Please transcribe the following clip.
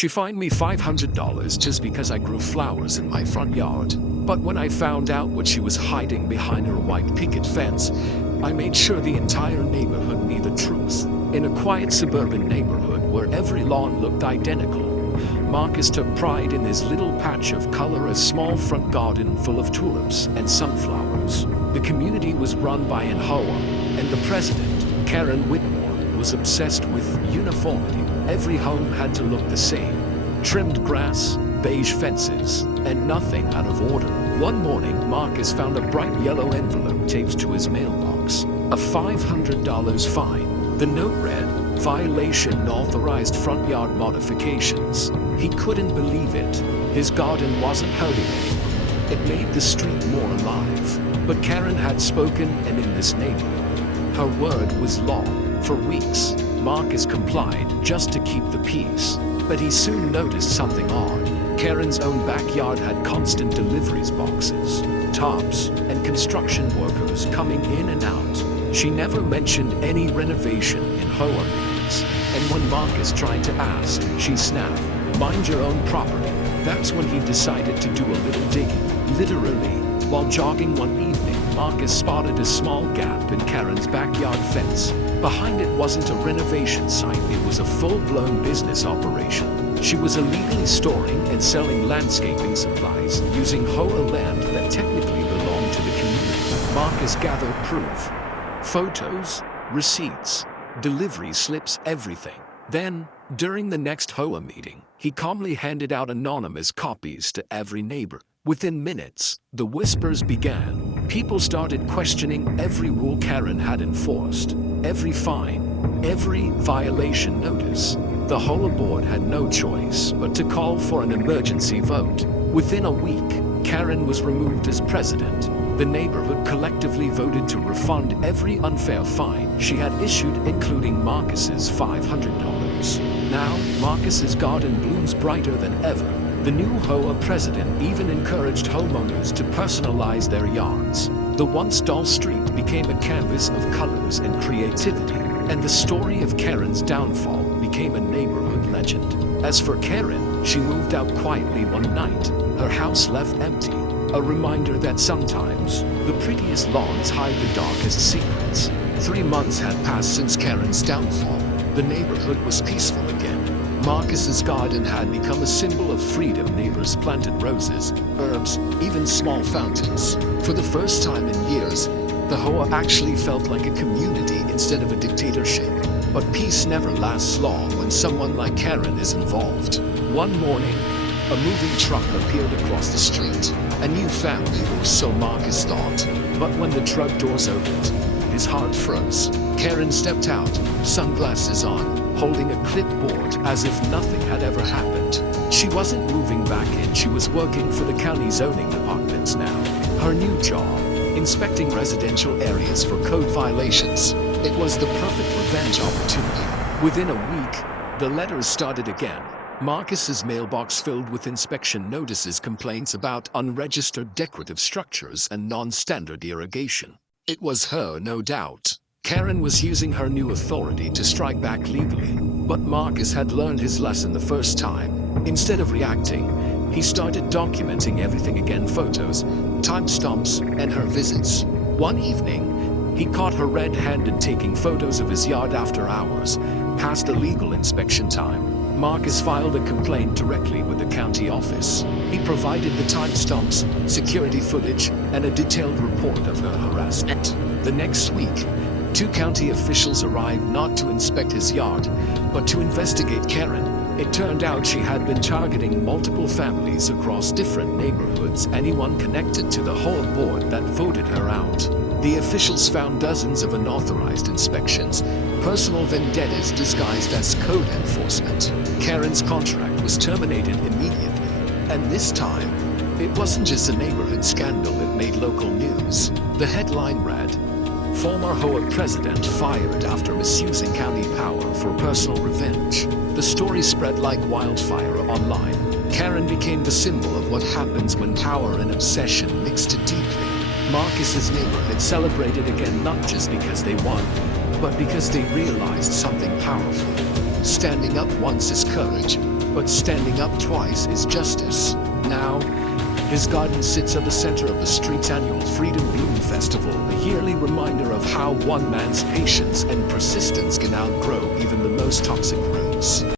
She fined me $500 just because I grew flowers in my front yard. But when I found out what she was hiding behind her white picket fence, I made sure the entire neighborhood knew the truth. In a quiet suburban neighborhood where every lawn looked identical, Marcus took pride in his little patch of color, a small front garden full of tulips and sunflowers. The community was run by an HOA, and the president, Karen, was obsessed with uniformity. Every home had to look the same. Trimmed grass, beige fences, and nothing out of order. One morning, Marcus found a bright yellow envelope taped to his mailbox. A $500 fine. The note read, "Violation authorized front yard modifications." He couldn't believe it. His garden wasn't hurting anymore. It made the street more alive. But Karen had spoken, and in this neighborhood, her word was law. For weeks, Marcus complied just to keep the peace. But he soon noticed something odd. Karen's own backyard had constant deliveries boxes, tops, and construction workers coming in and out. She never mentioned any renovation in HOA meetings. And when Marcus tried to ask, she snapped, "Mind your own property." That's when he decided to do a little digging. Literally, while jogging one evening, Marcus spotted a small gap in Karen's backyard fence. Behind it wasn't a renovation site, it was a full-blown business operation. She was illegally storing and selling landscaping supplies using HOA land that technically belonged to the community. Marcus gathered proof. Photos, receipts, delivery slips, everything. Then, during the next HOA meeting, he calmly handed out anonymous copies to every neighbor. Within minutes, the whispers began. People started questioning every rule Karen had enforced, every fine, every violation notice. The HOA board had no choice but to call for an emergency vote. Within a week, Karen was removed as president. The neighborhood collectively voted to refund every unfair fine she had issued, including Marcus's $500. Now, Marcus's garden blooms brighter than ever. The new HOA president even encouraged homeowners to personalize their yards. The once dull street became a canvas of colors and creativity, and the story of Karen's downfall became a neighborhood legend. As for Karen, she moved out quietly one night, her house left empty, a reminder that sometimes the prettiest lawns hide the darkest secrets. 3 months had passed since Karen's downfall. The neighborhood was peaceful again. Marcus's garden had become a symbol of freedom. Neighbors planted roses, herbs, even small fountains. For the first time in years, the HOA actually felt like a community instead of a dictatorship. But peace never lasts long when someone like Karen is involved. One morning, a moving truck appeared across the street. A new family, or so Marcus thought. But when the truck doors opened, his heart froze. Karen stepped out, sunglasses on, holding a clipboard as if nothing had ever happened. She wasn't moving back in, she was working for the county zoning department now. Her new job, inspecting residential areas for code violations. It was the perfect revenge opportunity. Within a week, the letters started again. Marcus's mailbox filled with inspection notices, complaints about unregistered decorative structures and non-standard irrigation. It was her, no doubt. Karen was using her new authority to strike back legally, but Marcus had learned his lesson the first time. Instead of reacting, he started documenting everything again: photos, timestamps, and her visits. One evening, he caught her red-handed taking photos of his yard after hours, past the legal inspection time. Marcus filed a complaint directly with the county office. He provided the timestamps, security footage, and a detailed report of her harassment. The next week, 2 county officials arrived not to inspect his yard, but to investigate Karen. It turned out she had been targeting multiple families across different neighborhoods, anyone connected to the HOA board that voted her out. The officials found dozens of unauthorized inspections, personal vendettas disguised as code enforcement. Karen's contract was terminated immediately. And this time, it wasn't just a neighborhood scandal, it made local news. The headline read, "Former HOA president fired after misusing county power for personal revenge." The story spread like wildfire online. Karen became the symbol of what happens when power and obsession mix too deeply. Marcus's neighborhood celebrated again, not just because they won, but because they realized something powerful. Standing up once is courage, but standing up twice is justice. Now, his garden sits at the center of the street's annual Freedom Bloom Festival, a yearly reminder of how one man's patience and persistence can outgrow even the most toxic roots.